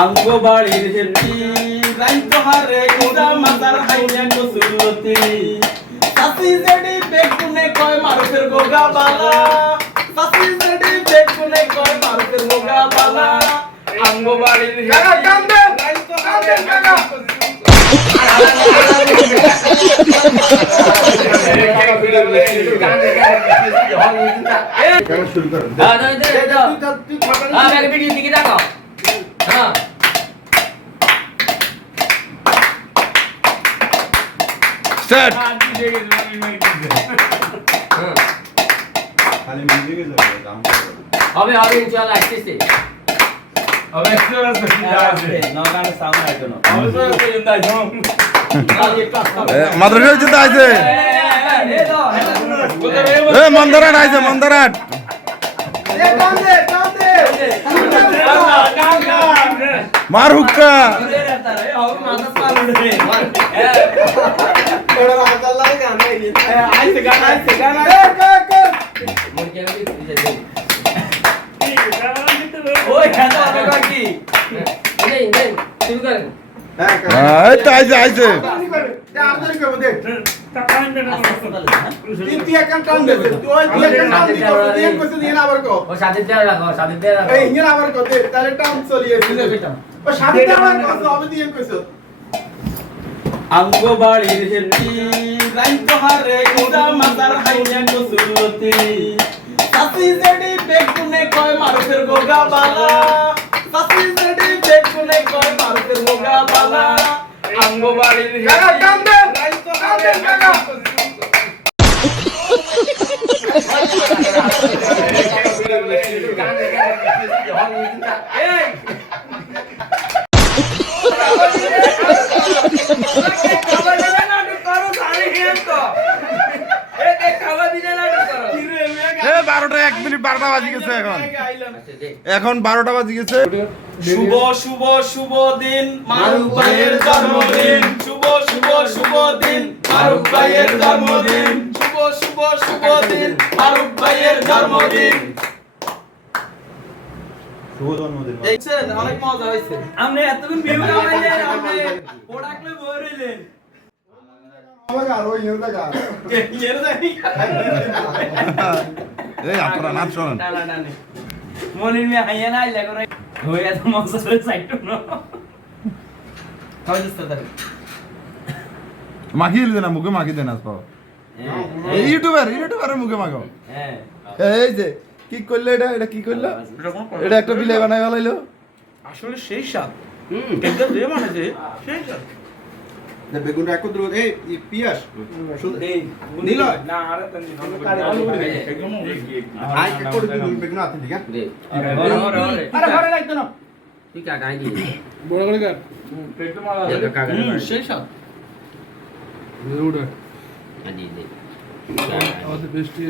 আঙ্গো বাড়ির হেতি রাইতো হারে কুদা মাতার হাইয়া কসুলতি সাসি জেডি বেকুনে কয় মারফের গোগা বালা সাসি জেডি বেকুনে কয় মারফের গোগা বালা আঙ্গো বাড়ির হেতি রাইতো হারে কুদা শুরু কর ভিডিও দিকে দেখো হ্যাঁ স্টার্ট খালি মিউজিকে যাবে দাম হবে হবে ইনশাআল্লাহ আসতেছে अब एक्सपीरियंस আছে না গানে সামনে আইতো না অবশ্যই পর্যন্ত আইতো মাদ্রাসা যেতে আইছে এ মন্দরাট আইছে মন্দরাট মার হুক্কা আইছে গান ওই খেলা হবে কি শুরু করেন এই তো আইছে আইছে ও সাথে দেওয়া রাখো সাথে দেওয়া রাখো আঙ্গো বাড়ির হেতি রাইতো হারে কুদা মাতার হাইয়া কসুলতি সাসি জেডি বেকুনে কয় মারফের গোগা বালা সাসি জেডি বেকুনে কয় মারফের গোগা বালা আঙ্গো বাড়ির হেতি রাইতো হারে কুদা এই এ 12টা 1 মিনিট 12টা বাজি গেছে এখন 12টা বাজি গেছে শুভ শুভ শুভ দিন মারুফ ভাইয়ের জন্মদিন শুভ শুভ শুভ দিন মারুফ ভাইয়ের জন্মদিন শুভ শুভ শুভ দিন মারুফ ভাইয়ের জন্মদিন শুভ জন্মদিন দেখছেন অনেক মজা হয়েছে আপনি এতক্ষণ ভিউ কামাইলেন আপনি প্রোডাক্ট লই বই রইলেন ইয়ের জানি এই আপনারা নাচ শুনুন না না না মনির মে হাইয়া না আইলা করে হই এত মজা করে সাইটো না খাওয়া দিতে দাও মাখিয়ে দিলেন না মুখে মাখিয়ে দেন আজ পাও এই ইউটিউবারের মুখে মাখাও হ্যাঁ এই যে কি করলে এটা কি করলো এটা একটা বিলাই বানাই ফেলাইলো আসলে সেই স্বাদ একদম যে বানাইছে সেই স্বাদ বেগুনটা একত্র এই পিয়াস এই নীল না আরে তন আই একত্র বেগুন আছে ঠিক আছে আরে ঘরে লাগতো না ঠিক আছে গাই দিয়ে বড় করে কাট পেট মারা সেই স্বাদ গাই দিয়ে আমাদের বেস্টি